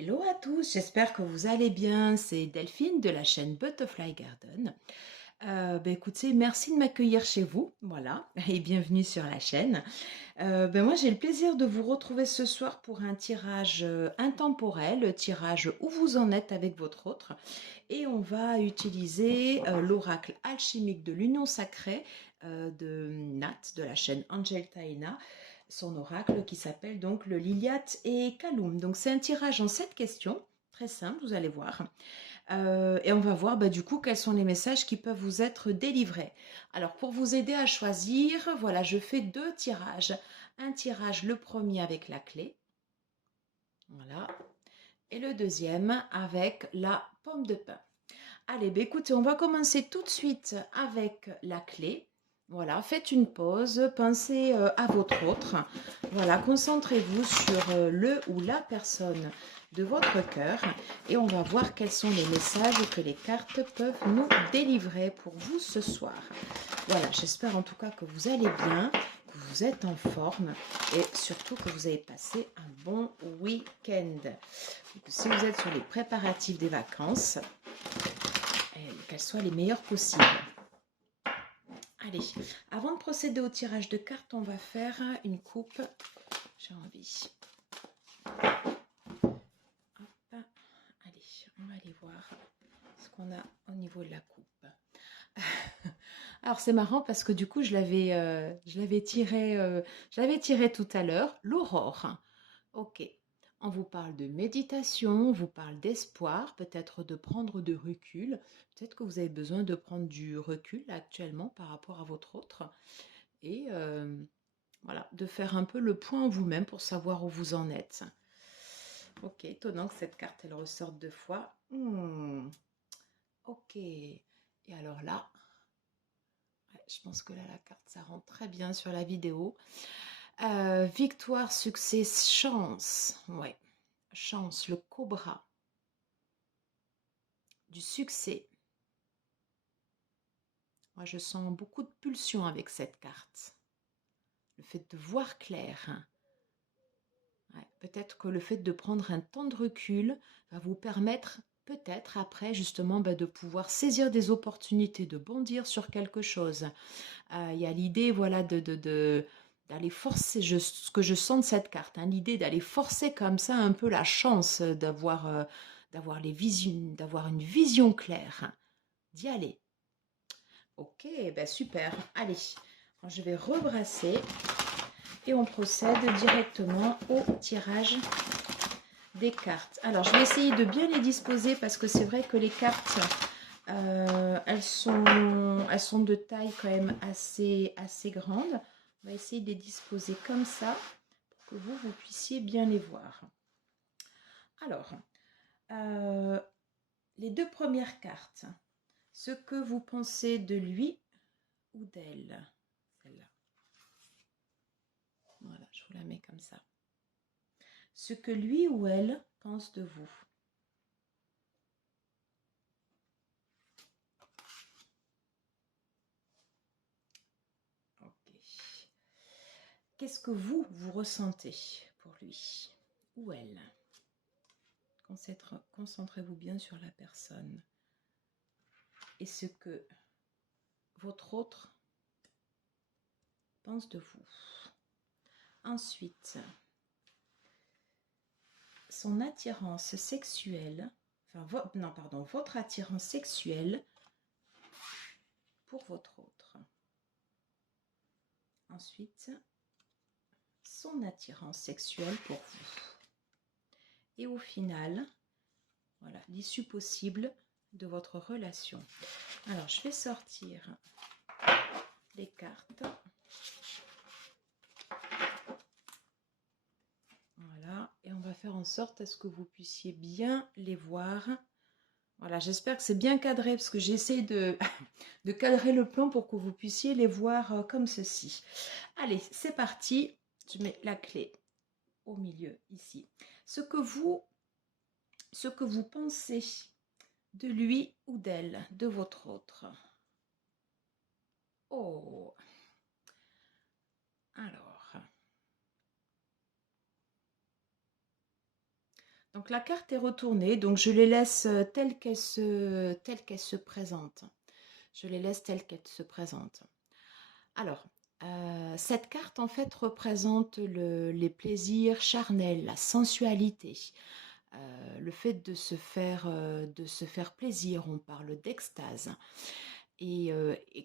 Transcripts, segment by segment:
Hello à tous, j'espère que vous allez bien. C'est Delphine de la chaîne Butterfly Garden. Écoutez, merci de m'accueillir chez vous, voilà, et bienvenue sur la chaîne. Moi, j'ai le plaisir de vous retrouver ce soir pour un tirage intemporel, tirage où vous en êtes avec votre autre. Et on va utiliser l'oracle alchimique de l'Union Sacrée de Nat, de la chaîne Angel Taina, son oracle qui s'appelle donc le Liliat et Kaloum. Donc c'est un tirage en 7 questions, très simple, vous allez voir. Et on va voir du coup quels sont les messages qui peuvent vous être délivrés. Alors pour vous aider à choisir, voilà, je fais deux tirages. Un tirage, le premier avec la clé, voilà, et le deuxième avec la pomme de pin. Allez, écoutez, on va commencer tout de suite avec la clé. Voilà, faites une pause, pensez à votre autre. Voilà, concentrez-vous sur le ou la personne de votre cœur et on va voir quels sont les messages que les cartes peuvent nous délivrer pour vous ce soir. Voilà, j'espère en tout cas que vous allez bien, que vous êtes en forme et surtout que vous avez passé un bon week-end. Si vous êtes sur les préparatifs des vacances, qu'elles soient les meilleures possibles. Allez, avant de procéder au tirage de cartes, on va faire une coupe. J'ai envie. Hop. Allez, on va aller voir ce qu'on a au niveau de la coupe. Alors c'est marrant parce que du coup je l'avais tiré tout à l'heure, l'aurore. Ok. On vous parle de méditation, on vous parle d'espoir, peut-être de prendre de recul. Peut-être que vous avez besoin de prendre du recul actuellement par rapport à votre autre. Et voilà, de faire un peu le point en vous-même pour savoir où vous en êtes. Ok, étonnant que cette carte, elle ressorte deux fois. Ok. Et alors là, ouais, je pense que là, la carte, ça rentre très bien sur la vidéo. Victoire, succès, chance. Ouais, chance, le cobra. Du succès. Moi, je sens beaucoup de pulsion avec cette carte. Le fait de voir clair. Ouais, peut-être que le fait de prendre un temps de recul va vous permettre peut-être après justement de pouvoir saisir des opportunités, de bondir sur quelque chose. Il y a l'idée voilà d'aller forcer, ce que je sens de cette carte, hein, l'idée d'aller forcer comme ça un peu la chance d'avoir les visions, d'avoir une vision claire, hein, d'y aller. Ok, super. Allez, je vais rebrasser et on procède directement au tirage des cartes. Alors, je vais essayer de bien les disposer parce que c'est vrai que les cartes, elles sont de taille quand même assez grande. On va essayer de les disposer comme ça pour que vous puissiez bien les voir. Alors, les deux premières cartes, ce que vous pensez de lui ou d'elle. Celle-là. Voilà, je vous la mets comme ça. Ce que lui ou elle pense de vous. Ok. Qu'est-ce que vous ressentez pour lui ou elle? Concentrez-vous bien sur la personne et ce que votre autre pense de vous. Ensuite, son attirance sexuelle, votre attirance sexuelle pour votre autre. Ensuite, son attirance sexuelle pour vous. Et au final, voilà, l'issue possible de votre relation. Alors, je vais sortir les cartes. Voilà, et on va faire en sorte à ce que vous puissiez bien les voir. Voilà, j'espère que c'est bien cadré parce que j'essaie de, de cadrer le plan pour que vous puissiez les voir comme ceci. Allez, c'est parti. Je mets la clé au milieu ici. Ce que vous pensez de lui ou d'elle, de votre autre. Oh, alors, Donc la carte est retournée, donc je les laisse telles qu'elles se présentent. Je les laisse telles qu'elles se présentent. Alors, cette carte en fait représente les plaisirs charnels, la sensualité, le fait de se faire plaisir. On parle d'extase. Et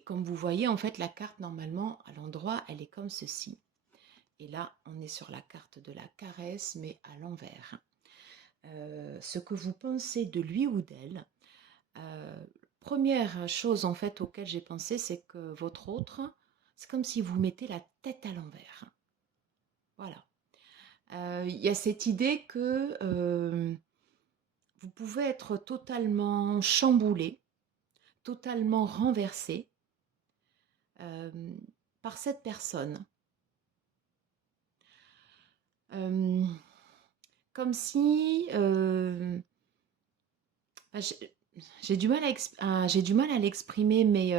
comme vous voyez, en fait, la carte normalement à l'endroit, elle est comme ceci. Et là, on est sur la carte de la caresse, mais à l'envers. Ce que vous pensez de lui ou d'elle. Euh, Première chose en fait auquel j'ai pensé, c'est que votre autre, c'est comme si vous mettez la tête à l'envers. Voilà. Il y a cette idée que vous pouvez être totalement chamboulé, totalement renversé euh, par cette personne. Euh, Comme si j'ai du mal j'ai du mal à l'exprimer, mais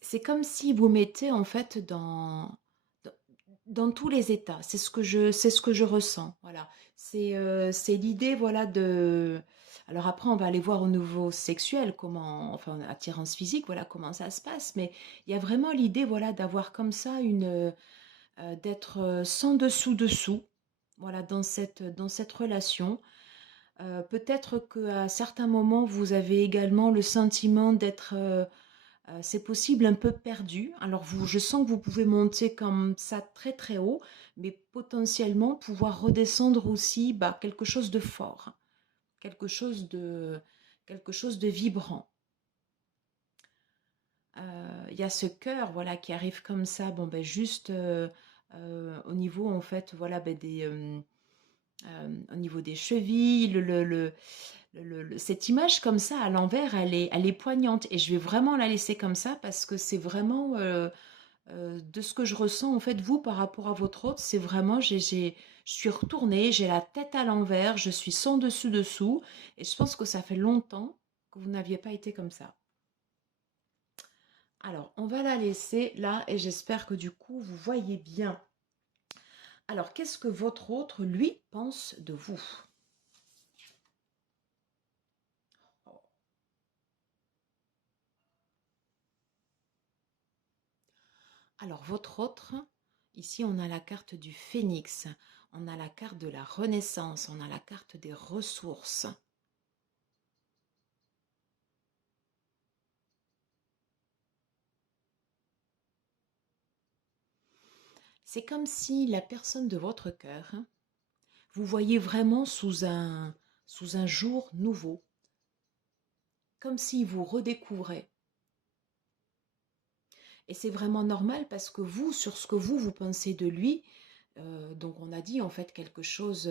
c'est comme si vous mettez en fait dans, dans tous les états. C'est ce que je ressens. Voilà. C'est l'idée, voilà, de. Alors après, on va aller voir au niveau sexuel, comment, enfin, attirance physique, voilà, comment ça se passe. Mais il y a vraiment l'idée, voilà, d'avoir comme ça d'être sans dessous, voilà, dans cette relation. Peut-être qu'à certains moments, vous avez également le sentiment d'être c'est possible un peu perdu. Alors je sens que vous pouvez monter comme ça très très haut, mais potentiellement pouvoir redescendre aussi bah, quelque chose de fort, quelque chose de, quelque chose de vibrant. Il y a ce cœur voilà, qui arrive comme ça, bon, ben, juste au niveau en fait, voilà, ben, au niveau des chevilles, cette image comme ça à l'envers, elle est poignante et je vais vraiment la laisser comme ça parce que c'est vraiment de ce que je ressens en fait vous par rapport à votre autre, c'est vraiment je suis retournée, j'ai la tête à l'envers, je suis sans dessus dessous et je pense que ça fait longtemps que vous n'aviez pas été comme ça. Alors on va la laisser là et j'espère que du coup vous voyez bien. Alors qu'est-ce que votre autre lui pense de vous? Alors votre autre, ici on a la carte du phénix, on a la carte de la renaissance, on a la carte des ressources. C'est comme si la personne de votre cœur, vous voyez vraiment sous un jour nouveau, comme s'il vous redécouvrait. Et c'est vraiment normal parce que vous, sur ce que vous pensez de lui, donc on a dit en fait quelque chose,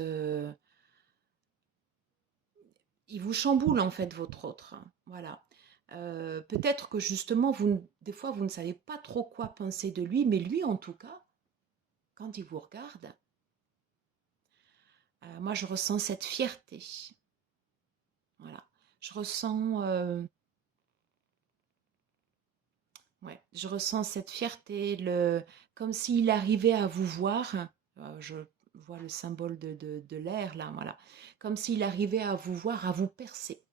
il vous chamboule en fait votre autre. Voilà. Peut-être que justement, des fois, vous ne savez pas trop quoi penser de lui, mais lui, en tout cas, quand il vous regarde, moi, je ressens cette fierté. Voilà. Je ressens, ouais, je ressens cette fierté, comme s'il arrivait à vous voir. Je vois le symbole de l'air là, voilà. Comme s'il arrivait à vous voir, à vous percer.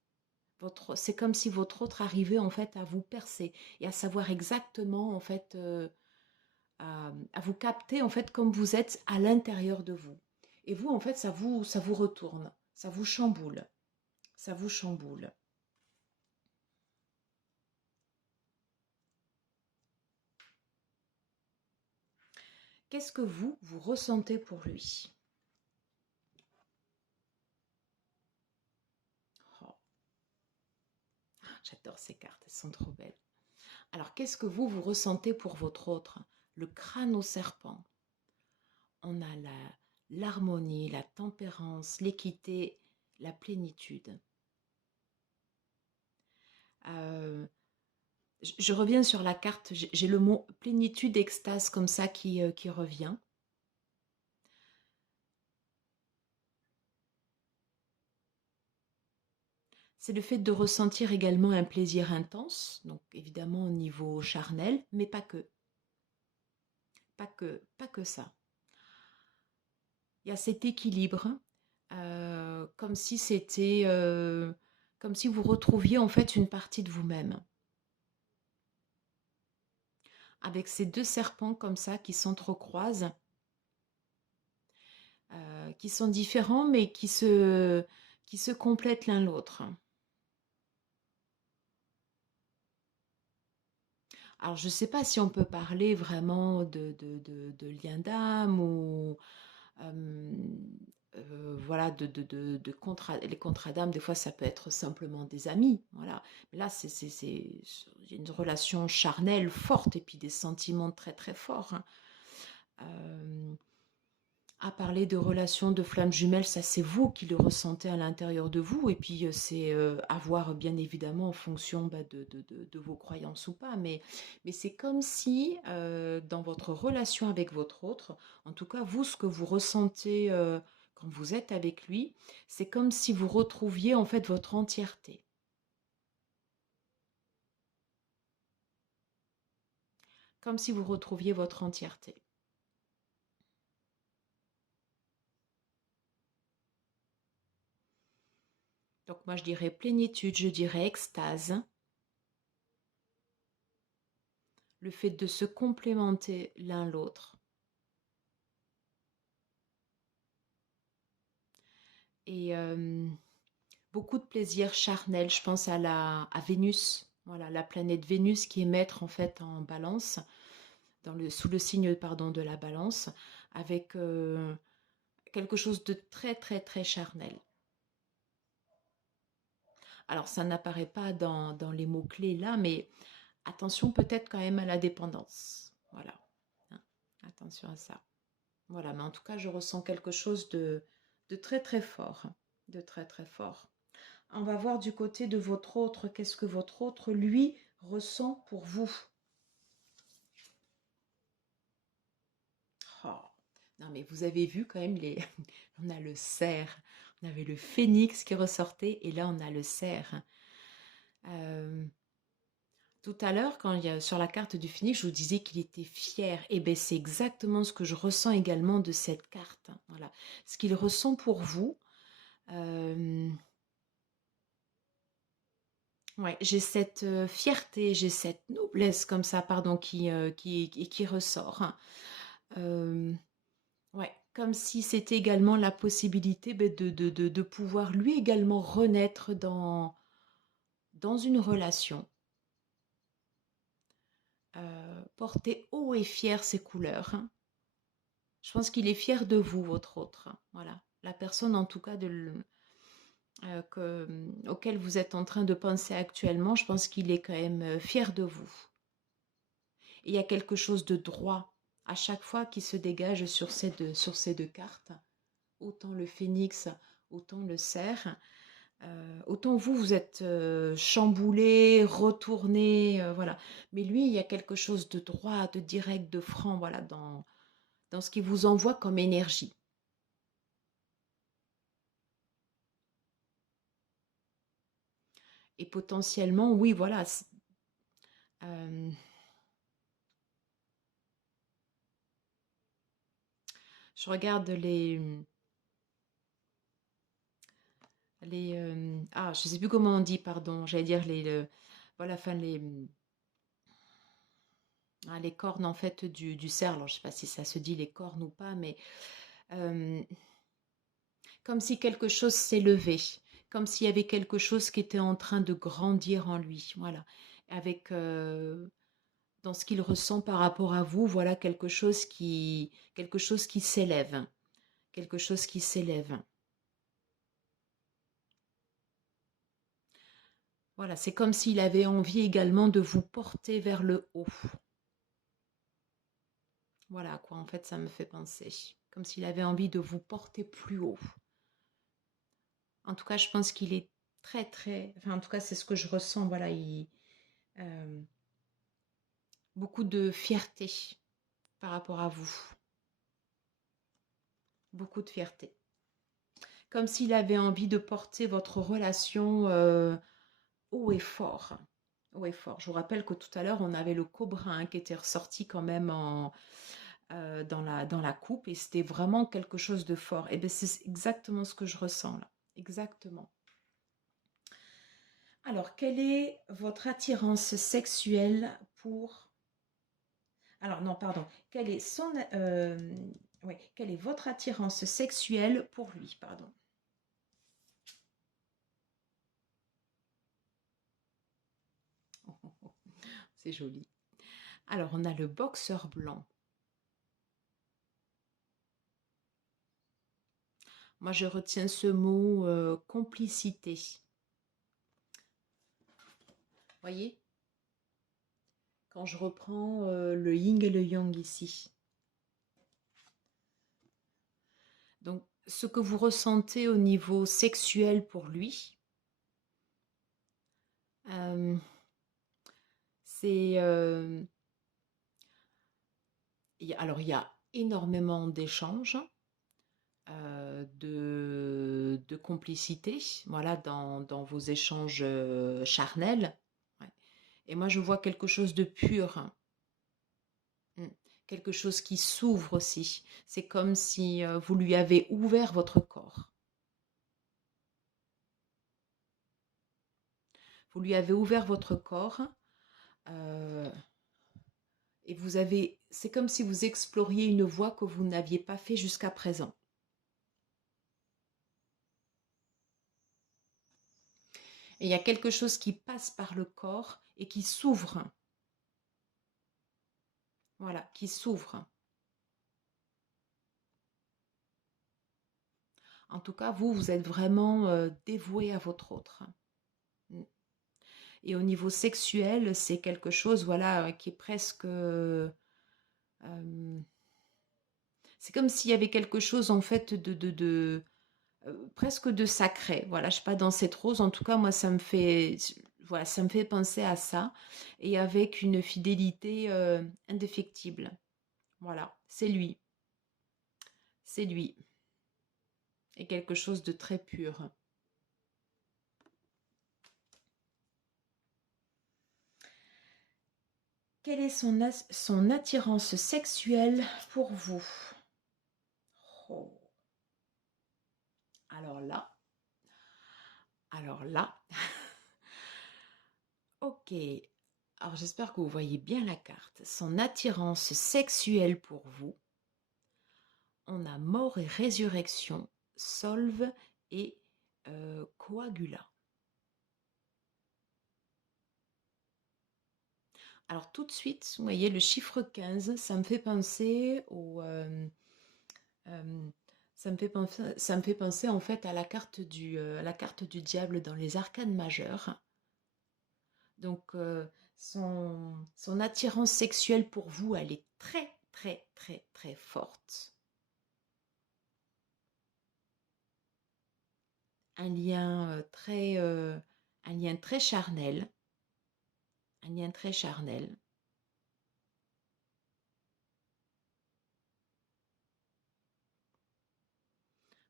C'est comme si votre autre arrivait en fait à vous percer et à savoir exactement en fait à vous capter en fait comme vous êtes à l'intérieur de vous. Et vous en fait ça vous retourne, ça vous chamboule, ça vous chamboule. Qu'est-ce que vous ressentez pour lui? Oh, j'adore ces cartes, elles sont trop belles. Alors qu'est-ce que vous ressentez pour votre autre? Le crâne au serpent. On a l'harmonie, la tempérance, l'équité, la plénitude. Euh, je reviens sur la carte, j'ai le mot plénitude, extase comme ça qui revient. C'est le fait de ressentir également un plaisir intense, donc évidemment au niveau charnel, mais pas que, pas que ça. Il y a cet équilibre, comme si c'était, comme si vous retrouviez en fait une partie de vous-même. Avec ces deux serpents comme ça qui s'entrecroisent, qui sont différents mais qui se complètent l'un l'autre. Alors je ne sais pas si on peut parler vraiment de lien d'âme ou euh, voilà de contrat. Les contrats d'âme, des fois ça peut être simplement des amis. Voilà. Mais là, il y a une relation charnelle forte et puis des sentiments très très forts, hein. Euh, À parler de relations de flammes jumelles, ça c'est vous qui le ressentez à l'intérieur de vous, et puis c'est à voir bien évidemment en fonction bah, de vos croyances ou pas, mais c'est comme si dans votre relation avec votre autre, en tout cas vous, ce que vous ressentez quand vous êtes avec lui, c'est comme si vous retrouviez en fait votre entièreté, comme si vous retrouviez votre entièreté. Donc moi je dirais plénitude, je dirais extase, le fait de se complémenter l'un l'autre. Et beaucoup de plaisir charnel. Je pense à Vénus, voilà, la planète Vénus qui est maître en fait en balance, sous le signe pardon, de la balance, avec quelque chose de très très très charnel. Alors ça n'apparaît pas dans les mots-clés là, mais attention peut-être quand même à la dépendance. Voilà. Hein, attention à ça. Voilà, mais en tout cas, je ressens quelque chose de très très fort. De très très fort. On va voir du côté de votre autre, qu'est-ce que votre autre, lui, ressent pour vous. Oh. Non, mais vous avez vu quand même, on a le cerf, on avait le phénix qui ressortait, et là on a le cerf. Euh, Tout à l'heure, quand sur la carte du phénix, je vous disais qu'il était fier. Et bien, c'est exactement ce que je ressens également de cette carte. Voilà. Ce qu'il ressent pour vous. euh, Ouais, j'ai cette fierté, j'ai cette noblesse comme ça, pardon, qui ressort, hein. Euh, ouais, comme si c'était également la possibilité ben, de pouvoir lui également renaître dans une relation, porter haut et fier ses couleurs, hein. Je pense qu'il est fier de vous, votre autre, hein. Voilà, la personne en tout cas auquel vous êtes en train de penser actuellement, je pense qu'il est quand même fier de vous. Et il y a quelque chose de droit à chaque fois qui se dégage sur ces deux cartes. Autant le phénix, autant le cerf. Autant vous, vous êtes chamboulé, retourné, voilà. Mais lui, il y a quelque chose de droit, de direct, de franc, voilà, dans ce qui vous envoie comme énergie. Et potentiellement, oui, voilà. Euh, je regarde je sais plus comment on dit, pardon, j'allais dire voilà, enfin les cornes en fait du cerf. Alors je sais pas si ça se dit les cornes ou pas, mais euh, comme si quelque chose s'est levé, comme s'il y avait quelque chose qui était en train de grandir en lui, voilà, avec dans ce qu'il ressent par rapport à vous, voilà quelque chose qui s'élève, quelque chose qui s'élève. Voilà, c'est comme s'il avait envie également de vous porter vers le haut. Voilà à quoi en fait ça me fait penser. Comme s'il avait envie de vous porter plus haut. En tout cas, je pense qu'il est très très. Enfin, en tout cas, c'est ce que je ressens. Voilà, euh, beaucoup de fierté par rapport à vous. Beaucoup de fierté. Comme s'il avait envie de porter votre relation haut et fort. Haut et fort. Je vous rappelle que tout à l'heure, on avait le cobra hein, qui était ressorti quand même dans la coupe et c'était vraiment quelque chose de fort. Et bien c'est exactement ce que je ressens là. Exactement. Alors, quelle est votre attirance sexuelle pour... Alors, non, pardon. Oui, quelle est votre attirance sexuelle pour lui, pardon. C'est joli. Alors, on a le boxeur blanc. Moi, je retiens ce mot complicité. Voyez, quand je reprends le yin et le yang ici. Donc, ce que vous ressentez au niveau sexuel pour lui, c'est... alors, il y a énormément d'échanges, de complicité, voilà, dans vos échanges charnels. Ouais. Et moi, je vois quelque chose de pur, mm, quelque chose qui s'ouvre aussi. C'est comme si vous lui avez ouvert votre corps. Vous lui avez ouvert votre corps euh, et c'est comme si vous exploriez une voie que vous n'aviez pas fait jusqu'à présent. Et il y a quelque chose qui passe par le corps et qui s'ouvre. Voilà, qui s'ouvre. En tout cas, vous êtes vraiment dévoué à votre autre. Et au niveau sexuel, c'est quelque chose, voilà, qui est presque... c'est comme s'il y avait quelque chose, en fait, presque de sacré. Voilà, je sais pas, dans cette rose, en tout cas, moi, voilà, ça me fait penser à ça. Et avec une fidélité indéfectible. Voilà, c'est lui. C'est lui. Et quelque chose de très pur. Quelle est son attirance sexuelle pour vous? Oh. Alors là, alors là, ok. Alors j'espère que vous voyez bien la carte. Son attirance sexuelle pour vous, on a mort et résurrection, solve et coagula. Alors tout de suite, vous voyez le chiffre 15, ça me fait penser au... ça me fait penser en fait à la carte du diable dans les arcanes majeures. Donc son attirance sexuelle pour vous, elle est très très très très forte. Un lien un lien très charnel, un lien très charnel.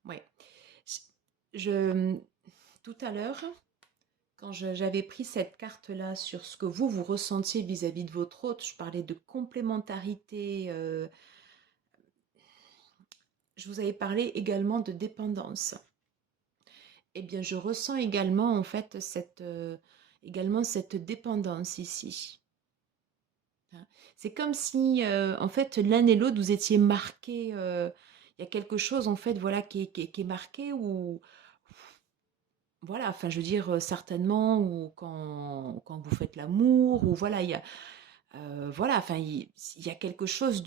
Ouais. Je, tout à l'heure, quand j'avais pris cette carte-là sur ce que vous ressentiez vis-à-vis de votre hôte, je parlais de complémentarité. Je vous avais parlé également de dépendance. Eh bien, je ressens également en fait également cette dépendance ici. Hein. C'est comme si en fait l'un et l'autre vous étiez marqués. Il y a quelque chose en fait voilà qui est marqué ou voilà. Enfin, je veux dire certainement ou quand vous faites l'amour ou voilà il y a voilà. Enfin, il y a quelque chose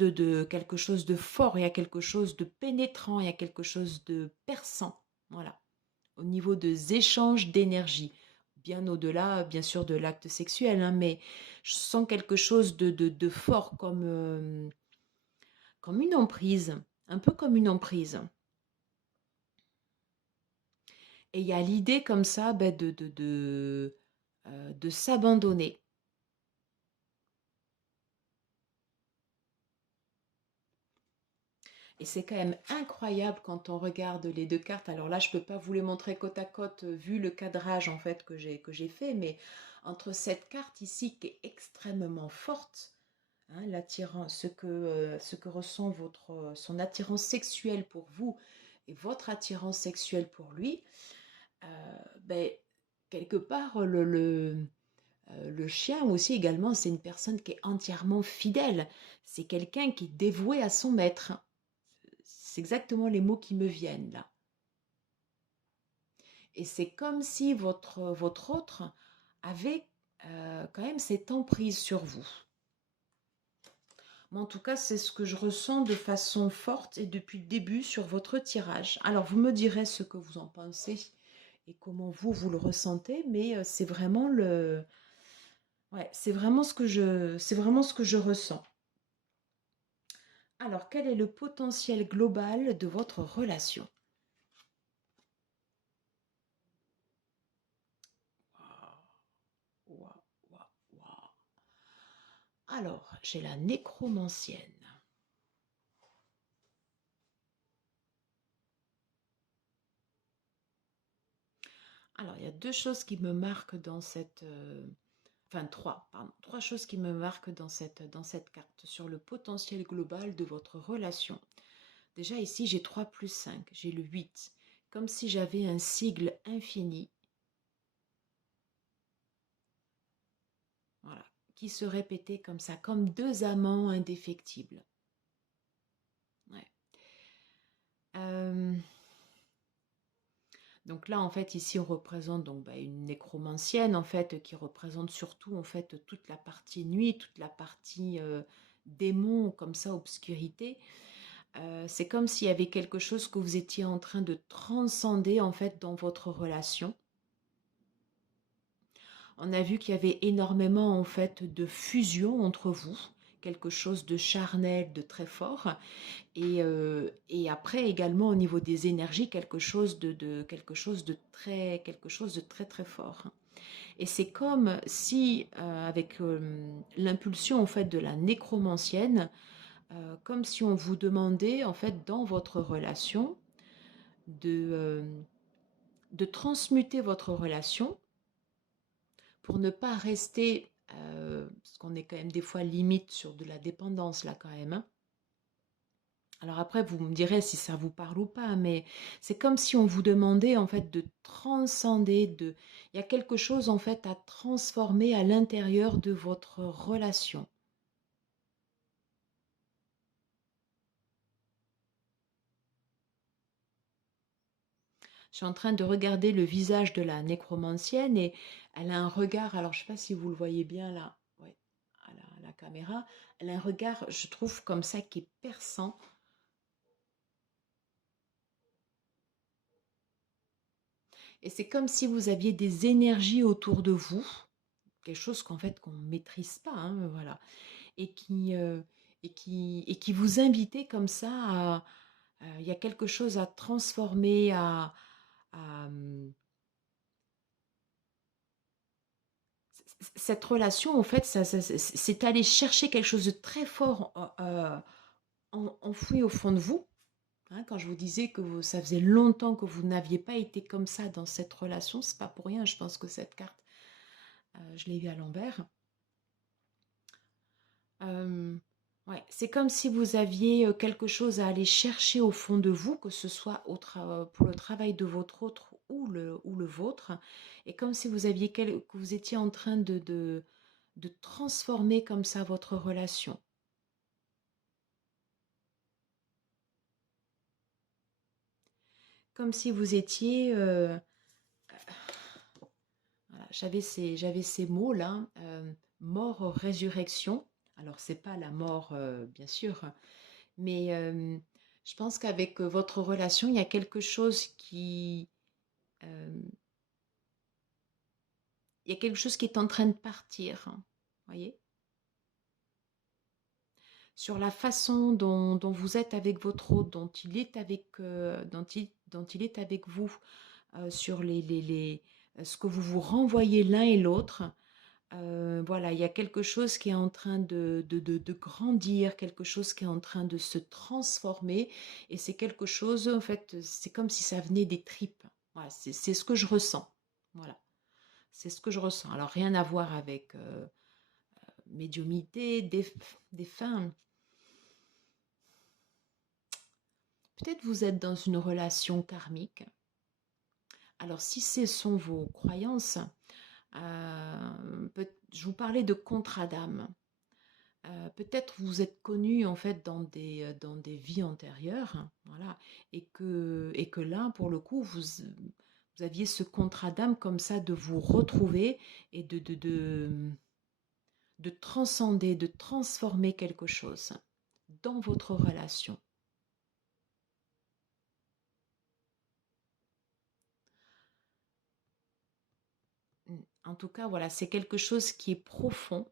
quelque chose de fort. Il y a quelque chose de pénétrant. Il y a quelque chose de perçant. Voilà. Au niveau des échanges d'énergie, bien au-delà, bien sûr, de l'acte sexuel, hein, mais je sens quelque chose de fort, comme une emprise, un peu comme une emprise. Et il y a l'idée comme ça ben, de s'abandonner. Et c'est quand même incroyable quand on regarde les deux cartes. Alors là, je ne peux pas vous les montrer côte à côte vu le cadrage en fait que j'ai fait, mais entre cette carte ici qui est extrêmement forte, hein, l'attirance, ce que ressent son attirance sexuelle pour vous et votre attirance sexuelle pour lui, ben, quelque part, le chien aussi également, c'est une personne qui est entièrement fidèle. C'est quelqu'un qui est dévoué à son maître. C'est exactement les mots qui me viennent là. Et c'est comme si votre autre avait quand même cette emprise sur vous. Moi, en tout cas, c'est ce que je ressens de façon forte et depuis le début sur votre tirage. Alors, vous me direz ce que vous en pensez et comment vous le ressentez, mais c'est vraiment ouais, c'est vraiment ce que je ressens. Alors, quel est le potentiel global de votre relation? Waouh, waouh, waouh, waouh. Alors, j'ai la nécromancienne. Alors, il y a deux choses qui me marquent dans cette... enfin, trois, pardon. Trois choses qui me marquent dans cette carte sur le potentiel global de votre relation. Déjà, ici, j'ai 3 plus 5, j'ai le 8. Comme si j'avais un sigle infini. Voilà. Qui se répétait comme ça, comme deux amants indéfectibles. Ouais. Euh, Donc là, en fait, ici, on représente donc une nécromancienne, en fait, qui représente surtout, en fait, toute la partie nuit, toute la partie démon, comme ça, obscurité. C'est comme s'il y avait quelque chose que vous étiez en train de transcender, en fait, dans votre relation. On a vu qu'il y avait énormément, en fait, de fusion entre vous, quelque chose de charnel, de très fort. Et après également au niveau des énergies, quelque chose de très très fort. Et c'est comme si avec l'impulsion en fait de la nécromancienne, comme si on vous demandait en fait dans votre relation de, euh, de transmuter votre relation pour ne pas rester, parce qu'on est quand même des fois limite sur de la dépendance là quand même, hein. Alors après, vous me direz si ça vous parle ou pas, mais c'est comme si on vous demandait en fait de transcender, il y a quelque chose en fait à transformer à l'intérieur de votre relation. Je suis en train de regarder le visage de la nécromancienne et elle a un regard, alors je ne sais pas si vous le voyez bien là, ouais, à la caméra, elle a un regard, je trouve comme ça, qui est perçant. Et c'est comme si vous aviez des énergies autour de vous, quelque chose qu'en fait qu'on ne maîtrise pas, hein, voilà, et et qui vous invitait comme ça à, il y a quelque chose à transformer, à, cette relation, en fait, c'est aller chercher quelque chose de très fort enfoui au fond de vous. Hein, quand je vous disais que ça faisait longtemps que vous n'aviez pas été comme ça dans cette relation, c'est pas pour rien. Je pense que cette carte, je l'ai vue à l'envers. Euh, ouais, c'est comme si vous aviez quelque chose à aller chercher au fond de vous, que ce soit pour le travail de votre autre ou le vôtre, et comme si vous aviez que vous étiez en train de transformer comme ça votre relation. Comme si vous étiez... voilà, j'avais ces mots-là, mort, résurrection. Alors, c'est pas la mort, bien sûr, mais je pense qu'avec votre relation, il y a quelque chose il y a quelque chose qui est en train de partir, hein, voyez, sur la façon dont vous êtes avec votre autre, dont il est avec vous, sur ce que vous vous renvoyez l'un et l'autre. Voilà, il y a quelque chose qui est en train de grandir, quelque chose qui est en train de se transformer, et c'est quelque chose, en fait, c'est comme si ça venait des tripes. Voilà, c'est ce que je ressens. Voilà, c'est ce que je ressens. Alors, rien à voir avec médiumnité, des fins. Peut-être vous êtes dans une relation karmique. Alors si ce sont vos croyances, je vous parlais de contrat d'âme. Peut-être vous êtes connu en fait dans des vies antérieures, hein, voilà, et que là, pour le coup, vous aviez ce contrat d'âme comme ça de vous retrouver et de transcender, de transformer quelque chose dans votre relation. En tout cas, voilà, c'est quelque chose qui est profond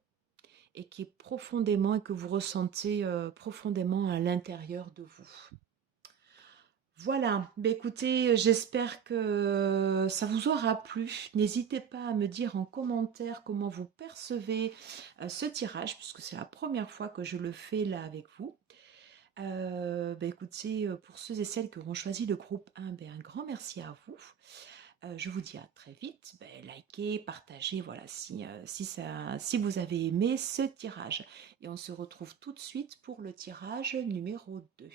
et qui est profondément et que vous ressentez profondément à l'intérieur de vous. Voilà, ben écoutez, j'espère que ça vous aura plu. N'hésitez pas à me dire en commentaire comment vous percevez ce tirage, puisque c'est la première fois que je le fais là avec vous. Ben écoutez, pour ceux et celles qui auront choisi le groupe 1, ben un grand merci à vous. Je vous dis à très vite. Ben, likez, partagez, voilà, si vous avez aimé ce tirage. Et on se retrouve tout de suite pour le tirage numéro 2.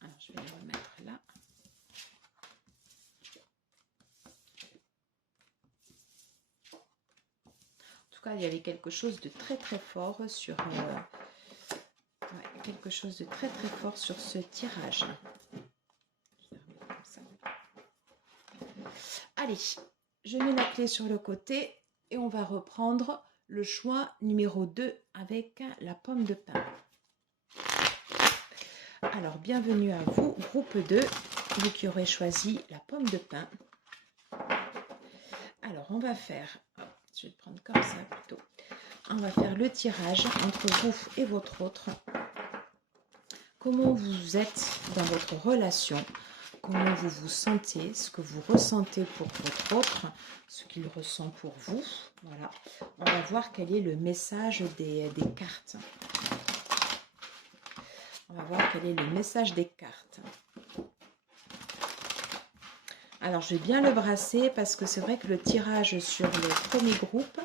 Alors, je vais le remettre là. En tout cas, il y avait quelque chose de très très fort sur quelque chose de très très fort sur ce tirage. Je vais remettre comme ça. Allez, je mets la clé sur le côté et on va reprendre le choix numéro 2 avec la pomme de pin. Alors, bienvenue à vous, groupe 2, vous qui aurez choisi la pomme de pin. Alors, on va faire, je vais le prendre comme ça plutôt, on va faire le tirage entre vous et votre autre. Comment vous êtes dans votre relation, comment vous vous sentez, ce que vous ressentez pour votre autre, ce qu'il ressent pour vous. Voilà, on va voir quel est le message des cartes. On va voir quel est le message des cartes. Alors, je vais bien le brasser parce que c'est vrai que le tirage sur le premier groupe,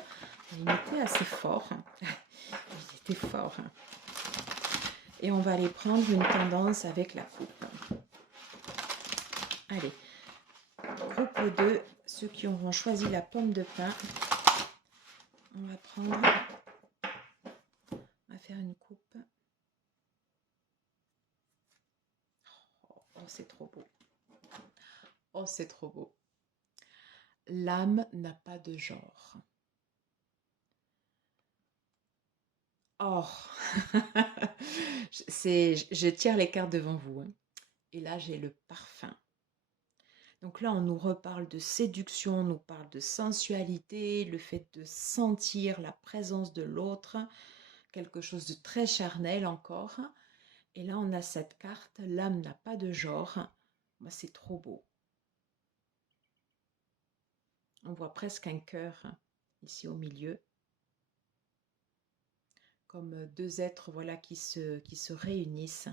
il était assez fort. Il était fort. Et on va aller prendre une tendance avec la coupe. Allez, groupe 2, ceux qui auront choisi la pomme de pin, on va prendre, on va faire une coupe. Oh, c'est trop beau. Oh, c'est trop beau. L'âme n'a pas de genre. Oh, je tire les cartes devant vous. Hein. Et là, j'ai le parfum. Donc là, on nous reparle de séduction, on nous parle de sensualité, le fait de sentir la présence de l'autre, quelque chose de très charnel encore. Et là, on a cette carte, l'âme n'a pas de genre. Moi, c'est trop beau. On voit presque un cœur ici au milieu. Comme deux êtres voilà, qui se réunissent.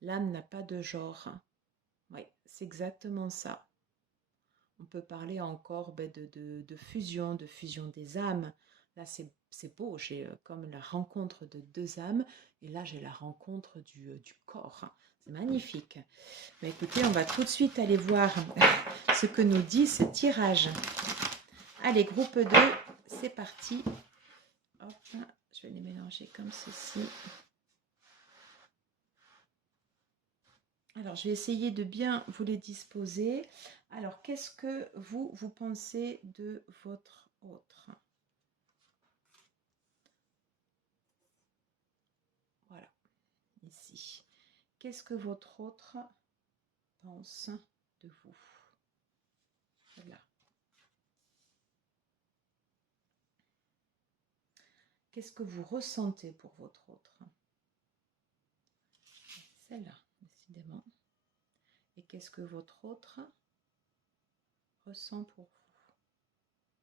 L'âme n'a pas de genre. Oui, c'est exactement ça. On peut parler encore de fusion des âmes. Là, c'est beau, j'ai comme la rencontre de deux âmes, et là, j'ai la rencontre du corps. C'est magnifique. Mais écoutez, on va tout de suite aller voir ce que nous dit ce tirage. Allez, groupe 2, c'est parti. Hop, je vais les mélanger comme ceci. Alors, je vais essayer de bien vous les disposer. Alors, qu'est-ce que vous pensez de votre autre? Voilà, ici. Qu'est-ce que votre autre pense de vous? Voilà. Qu'est-ce que vous ressentez pour votre autre? Celle-là, décidément. Et qu'est-ce que votre autre ressent pour vous?